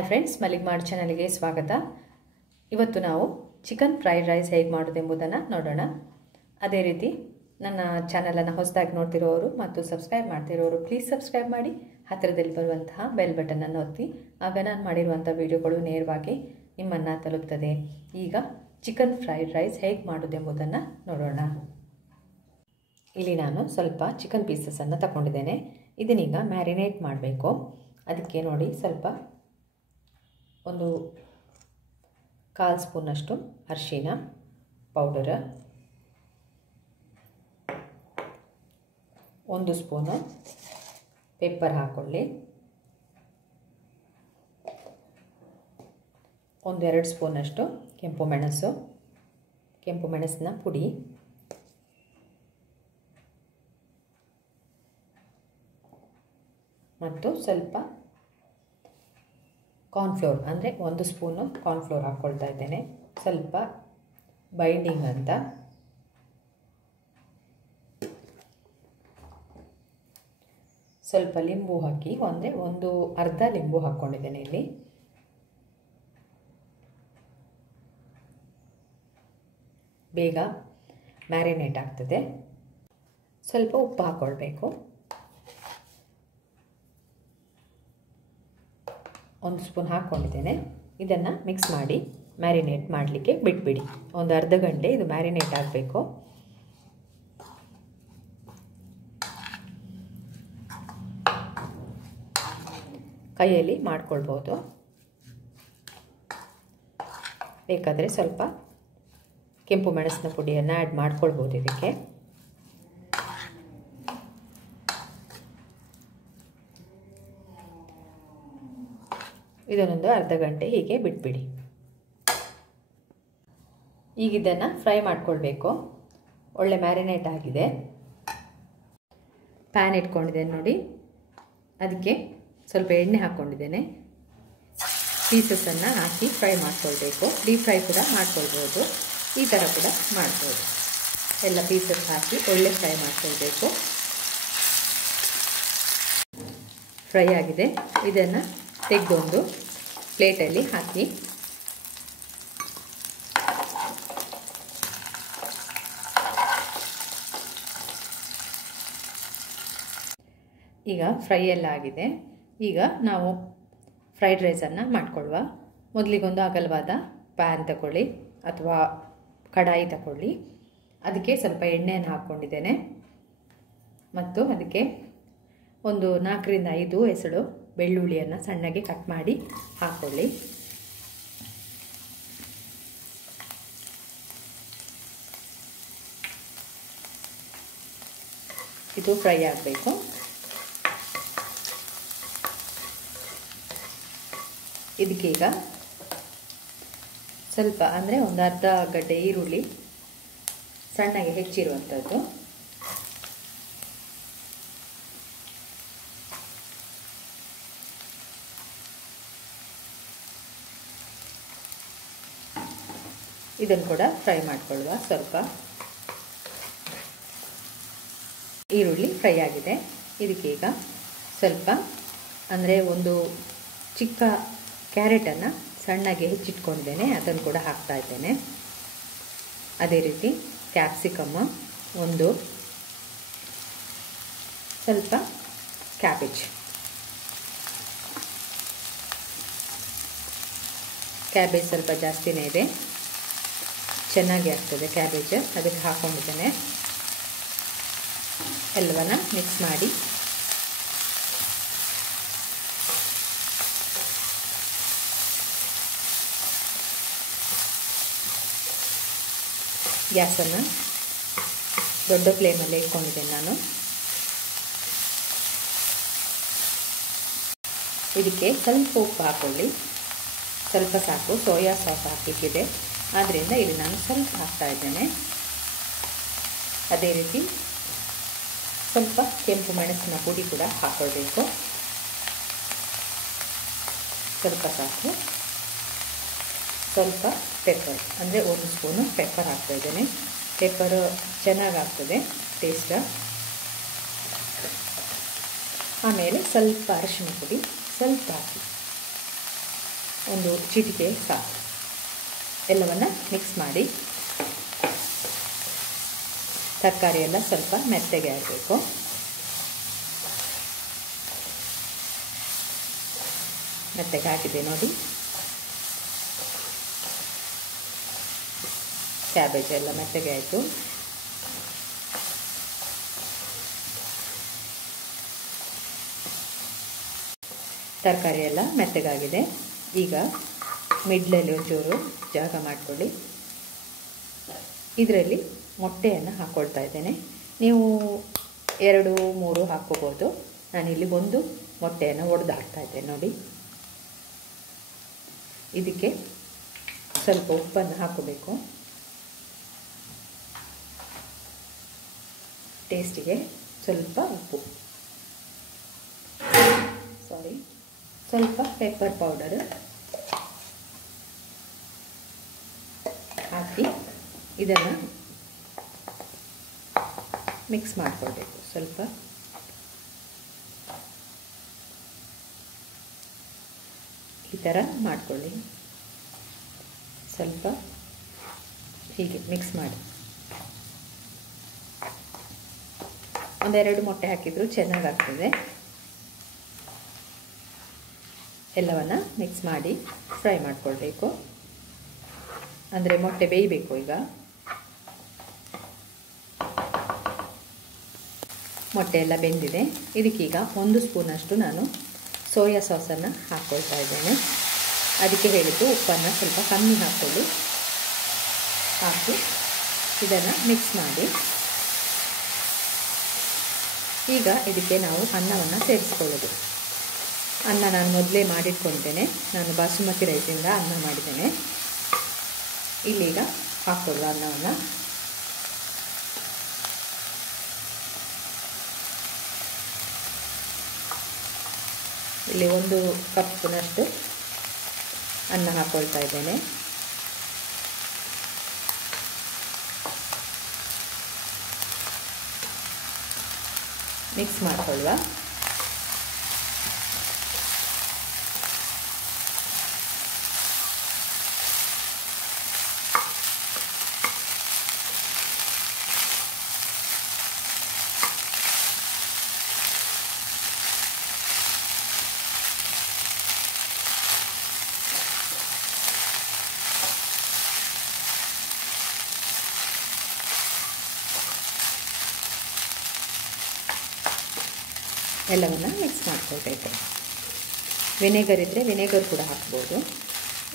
Hi friends, ಮಲ್ಲಿಗ್ಮಾಡು ಚಾನಲ್ಗೆ ಸ್ವಾಗತ. ಇವತ್ತು ನಾವು ಚಿಕನ್ ಫ್ರೈಡ್ ರೈಸ್ ಹೇಗೆ ಮಾಡೋದೆಂಬುದನ್ನು ನೋಡೋಣ. ಅದೇ ರೀತಿ ನನ್ನ ಚಾನಲನ್ನು ಹೊಸದಾಗಿ ನೋಡ್ತಿರೋರು ಮತ್ತು ಸಬ್ಸ್ಕ್ರೈಬ್ ಮಾಡ್ತಿರೋರು ಪ್ಲೀಸ್ ಸಬ್ಸ್ಕ್ರೈಬ್ ಮಾಡಿ, ಹತ್ತಿರದಲ್ಲಿ ಬರುವಂತಹ ಬೆಲ್ ಬಟನನ್ನು ಒತ್ತಿ. ಆಗ ನಾನು ಮಾಡಿರುವಂಥ ವಿಡಿಯೋಗಳು ನೇರವಾಗಿ ನಿಮ್ಮನ್ನು ತಲುಪ್ತದೆ. ಈಗ ಚಿಕನ್ ಫ್ರೈಡ್ ರೈಸ್ ಹೇಗೆ ಮಾಡೋದೆಂಬುದನ್ನು ನೋಡೋಣ. ಇಲ್ಲಿ ನಾನು ಸ್ವಲ್ಪ ಚಿಕನ್ ಪೀಸಸನ್ನು ತಗೊಂಡಿದ್ದೇನೆ. ಇದನ್ನೀಗ ಮ್ಯಾರಿನೇಟ್ ಮಾಡಬೇಕು. ಅದಕ್ಕೆ ನೋಡಿ, ಸ್ವಲ್ಪ ಒಂದು 1/4 ಸ್ಪೂನಷ್ಟು ಅರಿಶಿನ ಪೌಡರ್, 1 ಸ್ಪೂನು ಪೆಪ್ಪರ್ ಹಾಕ್ಕೊಳ್ಳಿ, 1-2 ಸ್ಪೂನಷ್ಟು ಕೆಂಪು ಮೆಣಸಿನ ಪುಡಿ, ಮತ್ತು ಸ್ವಲ್ಪ ಕಾರ್ನ್ಫ್ಲೋರ್, ಅಂದರೆ 1 ಸ್ಪೂನು ಕಾರ್ನ್ಫ್ಲೋರ್ ಹಾಕ್ಕೊಳ್ತಾ ಇದ್ದೇನೆ, ಸ್ವಲ್ಪ ಬೈಂಡಿಂಗ್ ಅಂತ. ಸ್ವಲ್ಪ ಲಿಂಬು ಹಾಕಿ, ಅಂದರೆ ಒಂದು ಅರ್ಧ ಲಿಂಬು ಹಾಕ್ಕೊಂಡಿದ್ದೇನೆ ಇಲ್ಲಿ. ಬೇಗ ಮ್ಯಾರಿನೇಟ್ ಆಗ್ತದೆ. ಸ್ವಲ್ಪ ಉಪ್ಪು ಹಾಕ್ಕೊಳ್ಬೇಕು. 1 ಸ್ಪೂನ್ ಹಾಕ್ಕೊಂಡಿದ್ದೇನೆ. ಇದನ್ನು ಮಿಕ್ಸ್ ಮಾಡಿ ಮ್ಯಾರಿನೇಟ್ ಮಾಡಲಿಕ್ಕೆ ಬಿಟ್ಬಿಡಿ. ಒಂದು ಅರ್ಧ ಗಂಟೆ ಇದು ಮ್ಯಾರಿನೇಟ್ ಆಗಬೇಕು. ಕೈಯಲ್ಲಿ ಮಾಡ್ಕೊಳ್ಬೋದು. ಬೇಕಾದರೆ ಸ್ವಲ್ಪ ಕೆಂಪು ಮೆಣಸಿನ ಪುಡಿಯನ್ನು ಆ್ಯಡ್ ಮಾಡ್ಕೊಳ್ಬೋದು ಇದಕ್ಕೆ. ಇದನ್ನೊಂದು ಅರ್ಧ ಗಂಟೆ ಹೀಗೆ ಬಿಟ್ಬಿಡಿ. ಈಗ ಇದನ್ನು ಫ್ರೈ ಮಾಡ್ಕೊಳ್ಬೇಕು. ಒಳ್ಳೆ ಮ್ಯಾರಿನೇಟ್ ಆಗಿದೆ. ಪ್ಯಾನ್ ಇಟ್ಕೊಂಡಿದ್ದೇನೆ ನೋಡಿ, ಅದಕ್ಕೆ ಸ್ವಲ್ಪ ಎಣ್ಣೆ ಹಾಕ್ಕೊಂಡಿದ್ದೇನೆ. ಪೀಸಸನ್ನು ಹಾಕಿ ಫ್ರೈ ಮಾಡ್ಕೊಳ್ಬೇಕು. ಡೀಪ್ ಫ್ರೈ ಕೂಡ ಮಾಡ್ಕೊಳ್ಬೋದು, ಈ ಥರ ಕೂಡ ಮಾಡ್ಬೋದು. ಎಲ್ಲ ಪೀಸಸ್ ಹಾಕಿ ಒಳ್ಳೆ ಫ್ರೈ ಮಾಡ್ಕೊಳ್ಬೇಕು. ಫ್ರೈ ಆಗಿದೆ. ಇದನ್ನು ತೆಗೆದೊಂದು ಪ್ಲೇಟಲ್ಲಿ ಹಾಕಿ ಈಗ ಫ್ರೈ ಎಲ್ಲ ಆಗಿದೆ. ಈಗ ನಾವು ಫ್ರೈಡ್ ರೈಸನ್ನು ಮಾಡಿಕೊಳ್ಳುವ. ಮೊದಲಿಗೊಂದು ಅಗಲವಾದ ಪ್ಯಾನ್ ತಗೊಳ್ಳಿ ಅಥವಾ ಕಡಾಯಿ ತಗೊಳ್ಳಿ. ಅದಕ್ಕೆ ಸ್ವಲ್ಪ ಎಣ್ಣೆಯನ್ನು ಹಾಕ್ಕೊಂಡಿದ್ದೇನೆ ಮತ್ತು ಅದಕ್ಕೆ ಒಂದು 4-5 ಎಸಳು ಬೆಳ್ಳುಳ್ಳಿಯನ್ನು ಸಣ್ಣಗೆ ಕಟ್ ಮಾಡಿ ಹಾಕ್ಕೊಳ್ಳಿ. ಇದು ಫ್ರೈ ಆಗಬೇಕು. ಇದಕ್ಕೀಗ ಸ್ವಲ್ಪ, ಅಂದರೆ ಒಂದು ಅರ್ಧ ಗಡ್ಡೆ ಈರುಳ್ಳಿ ಸಣ್ಣಗೆ ಹೆಚ್ಚಿರುವಂಥದ್ದು, ಇದನ್ನು ಕೂಡ ಫ್ರೈ ಮಾಡಿಕೊಳ್ಳುವ. ಸ್ವಲ್ಪ ಈರುಳ್ಳಿ ಫ್ರೈ ಆಗಿದೆ. ಇದಕ್ಕೀಗ ಸ್ವಲ್ಪ, ಅಂದರೆ ಒಂದು ಚಿಕ್ಕ ಕ್ಯಾರೆಟನ್ನು ಸಣ್ಣಗೆ ಹೆಚ್ಚಿಟ್ಕೊಂಡಿದ್ದೇನೆ, ಅದನ್ನು ಕೂಡ ಹಾಕ್ತಾ ಇದ್ದೇನೆ. ಅದೇ ರೀತಿ ಕ್ಯಾಪ್ಸಿಕಮ್ ಒಂದು, ಸ್ವಲ್ಪ ಕ್ಯಾಬೇಜ್ ಸ್ವಲ್ಪ ಜಾಸ್ತಿನೇ ಇದೆ, ಚೆನ್ನಾಗಿ ಆಗ್ತದೆ ಕ್ಯಾಬೇಜ್. ಅದಕ್ಕೆ ಹಾಕ್ಕೊಂಡಿದ್ದೇನೆ. ಎಲ್ಲವನ್ನ ಮಿಕ್ಸ್ ಮಾಡಿ ಗ್ಯಾಸನ್ನು ದೊಡ್ಡ ಫ್ಲೇಮಲ್ಲಿ ಇಟ್ಕೊಂಡಿದ್ದೇನೆ ನಾನು. ಇದಕ್ಕೆ ಸ್ವಲ್ಪ ಉಪ್ಪು ಹಾಕ್ಕೊಳ್ಳಿ, ಸ್ವಲ್ಪ ಸಾಕು. ಸೋಯಾ ಸಾಸ್ ಹಾಕಲಿಕ್ಕಿದೆ, ಆದ್ದರಿಂದ ಇಲ್ಲಿ ನಾನು ಸ್ವಲ್ಪ ಹಾಕ್ತಾ ಇದ್ದೇನೆ. ಅದೇ ರೀತಿ ಸ್ವಲ್ಪ ಕೆಂಪು ಮೆಣಸಿನ ಪುಡಿ ಕೂಡ ಹಾಕ್ಕೊಳ್ಬೇಕು, ಸ್ವಲ್ಪ ಸಾಕು. ಸ್ವಲ್ಪ ಪೆಪ್ಪರ್, ಅಂದರೆ 1 ಸ್ಪೂನು ಪೆಪ್ಪರ್ ಹಾಕ್ತಾ ಇದ್ದೇನೆ. ಪೆಪ್ಪರ್ ಚೆನ್ನಾಗಾಗ್ತದೆ ಟೇಸ್ಟ್. ಆಮೇಲೆ ಸ್ವಲ್ಪ ಅರಿಶಿನ ಪುಡಿ ಸ್ವಲ್ಪ ಹಾಕಿ. ಒಂದು ಚಿಟಿಕೆ ಸಾಕು. ಎಲ್ಲವನ್ನು ಮಿಕ್ಸ್ ಮಾಡಿ ತರಕಾರಿ ಎಲ್ಲ ಸ್ವಲ್ಪ ಮೆತ್ತಗೆ ಆಗಬೇಕು. ಮೆತ್ತಗೆ ಹಾಕಿದೆ ನೋಡಿ. ಕ್ಯಾಬೇಜ್ ಎಲ್ಲ ಮೆತ್ತಗೆ ಆಯಿತು. ತರಕಾರಿ ಎಲ್ಲ ಮೆತ್ತಗಾಗಿದೆ. ಈಗ ಮಿಡ್ಲಲ್ಲಿ ಒಂಚೂರು ಜಾಗ ಮಾಡಿಕೊಳ್ಳಿ. ಇದರಲ್ಲಿ ಮೊಟ್ಟೆಯನ್ನು ಹಾಕ್ಕೊಳ್ತಾ ಇದ್ದೇನೆ. ನೀವು 2-3 ಹಾಕ್ಕೋಬೋದು. ನಾನಿಲ್ಲಿ ಒಂದು ಮೊಟ್ಟೆಯನ್ನು ಒಡೆದು ಹಾಕ್ತಾ ಇದ್ದೇನೆ ನೋಡಿ. ಇದಕ್ಕೆ ಸ್ವಲ್ಪ ಉಪ್ಪನ್ನು ಹಾಕೋಬೇಕು. ಟೇಸ್ಟಿಗೆ ಸ್ವಲ್ಪ ಉಪ್ಪು, ಸ್ವಲ್ಪ ಪೆಪ್ಪರ್ ಪೌಡರ್ ಹಾಕಿ ಇದನ್ನು ಮಿಕ್ಸ್ ಮಾಡಿಕೊಳ್ಬೇಕು. ಸ್ವಲ್ಪ ಈ ಥರ ಮಾಡಿಕೊಳ್ಳಿ. ಸ್ವಲ್ಪ ಹೀಗೆ ಮಿಕ್ಸ್ ಮಾಡಿ. 1-2 ಮೊಟ್ಟೆ ಹಾಕಿದರೂ ಚೆನ್ನಾಗಾಗ್ತದೆ. ಎಲ್ಲವನ್ನು ಮಿಕ್ಸ್ ಮಾಡಿ ಫ್ರೈ ಮಾಡಿಕೊಳ್ಬೇಕು. ಅಂದರೆ ಮೊಟ್ಟೆ ಬೇಯಬೇಕು. ಈಗ ಮೊಟ್ಟೆ ಎಲ್ಲ ಬೆಂದಿದೆ. ಇದಕ್ಕೀಗ 1 ಸ್ಪೂನಷ್ಟು ನಾನು ಸೋಯಾ ಸಾಸನ್ನು ಹಾಕ್ಕೊಳ್ತಾ ಇದ್ದೇನೆ. ಅದಕ್ಕೆ ಹೇಳಿದ್ದು ಉಪ್ಪನ್ನು ಸ್ವಲ್ಪ ಕಮ್ಮಿ ಹಾಕ್ಕೊಳ್ಳಿ. ಹಾಕಿ ಇದನ್ನು ಮಿಕ್ಸ್ ಮಾಡಿ. ಈಗ ಇದಕ್ಕೆ ನಾವು ಅನ್ನವನ್ನು ಸೇರಿಸ್ಕೊಳ್ಳೋದು. ಅನ್ನ ನಾನು ಮೊದಲೇ ಮಾಡಿಟ್ಕೊಳ್ತೇನೆ. ನಾನು ಬಾಸುಮತಿ ರೈಸಿಂದ ಅನ್ನ ಮಾಡಿದ್ದೇನೆ. ಇಲ್ಲೀಗ ಹಾಕ್ಕೊಳ್ಳುವ ಅನ್ನವನ್ನು. ಇಲ್ಲಿ 1 ಕಪ್ನಷ್ಟು ಅನ್ನ ಹಾಕ್ಕೊಳ್ತಾ ಇದ್ದೇನೆ. ಮಿಕ್ಸ್ ಮಾಡಿಕೊಳ್ಳುವ. ಎಲ್ಲವನ್ನು ಮಿಕ್ಸ್ ಮಾಡ್ಕೊಳ್ಬೇಕು. ವಿನೆಗರ್ ಇದ್ದರೆ ವಿನೆಗರ್ ಕೂಡ ಹಾಕ್ಬೋದು.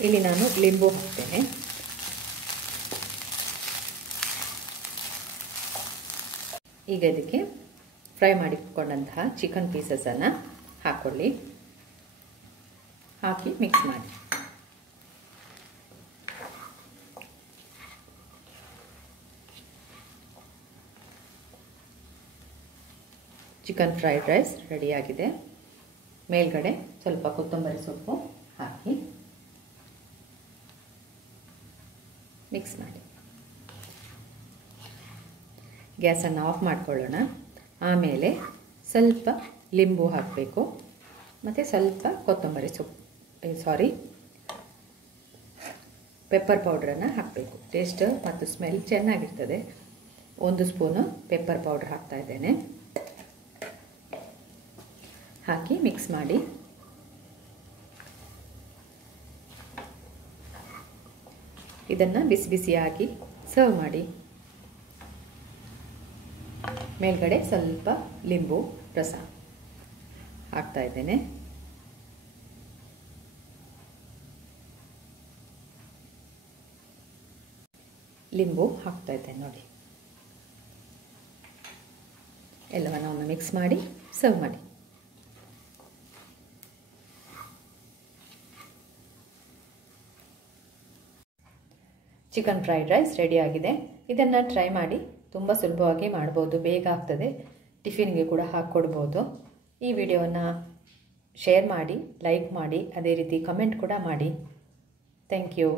ಇಲ್ಲಿ ನಾನು ಲಿಂಬು ಹಾಕ್ತೇನೆ. ಈಗ ಇದಕ್ಕೆ ಫ್ರೈ ಮಾಡಿಕೊಂಡಂತಹ ಚಿಕನ್ ಪೀಸಸನ್ನು ಹಾಕ್ಕೊಳ್ಳಿ. ಹಾಕಿ ಮಿಕ್ಸ್ ಮಾಡಿ. ಚಿಕನ್ ಫ್ರೈಡ್ ರೈಸ್ ರೆಡಿಯಾಗಿದೆ. ಮೇಲ್ಗಡೆ ಸ್ವಲ್ಪ ಕೊತ್ತಂಬರಿ ಸೊಪ್ಪು ಹಾಕಿ ಮಿಕ್ಸ್ ಮಾಡಿ. ಗ್ಯಾಸನ್ನು ಆಫ್ ಮಾಡಿಕೊಳ್ಳೋಣ. ಆಮೇಲೆ ಸ್ವಲ್ಪ ಲಿಂಬು ಹಾಕಬೇಕು ಮತ್ತು ಸ್ವಲ್ಪ ಕೊತ್ತಂಬರಿ ಸೊಪ್ಪು ಪೆಪ್ಪರ್ ಪೌಡ್ರನ್ನು ಹಾಕಬೇಕು. ಟೇಸ್ಟ್ ಮತ್ತು ಸ್ಮೆಲ್ ಚೆನ್ನಾಗಿರ್ತದೆ. 1 ಸ್ಪೂನು ಪೆಪ್ಪರ್ ಪೌಡ್ರ್ ಹಾಕ್ತಾ ಇದ್ದೇನೆ. ಹಾಕಿ ಮಿಕ್ಸ್ ಮಾಡಿ. ಇದನ್ನು ಬಿಸಿ ಬಿಸಿಯಾಗಿ ಸರ್ವ್ ಮಾಡಿ. ಮೇಲ್ಗಡೆ ಸ್ವಲ್ಪ ಲಿಂಬು ರಸ ಹಾಕ್ತಾ ಇದ್ದೇನೆ. ಲಿಂಬು ಹಾಕ್ತಾ ಇದ್ದೇನೆ ನೋಡಿ. ಎಲ್ಲವನ್ನು ಒಮ್ಮೆ ಮಿಕ್ಸ್ ಮಾಡಿ ಸರ್ವ್ ಮಾಡಿ. ಚಿಕನ್ ಫ್ರೈಡ್ ರೈಸ್ ರೆಡಿಯಾಗಿದೆ. ಇದನ್ನು ಟ್ರೈ ಮಾಡಿ. ತುಂಬ ಸುಲಭವಾಗಿ ಮಾಡ್ಬೋದು, ಬೇಗ ಆಗ್ತದೆ. ಟಿಫಿನ್ಗೆ ಕೂಡ ಹಾಕ್ಕೊಡ್ಬೋದು. ಈ ವಿಡಿಯೋವನ್ನು ಶೇರ್ ಮಾಡಿ, ಲೈಕ್ ಮಾಡಿ, ಅದೇ ರೀತಿ ಕಮೆಂಟ್ ಕೂಡ ಮಾಡಿ. Thank you.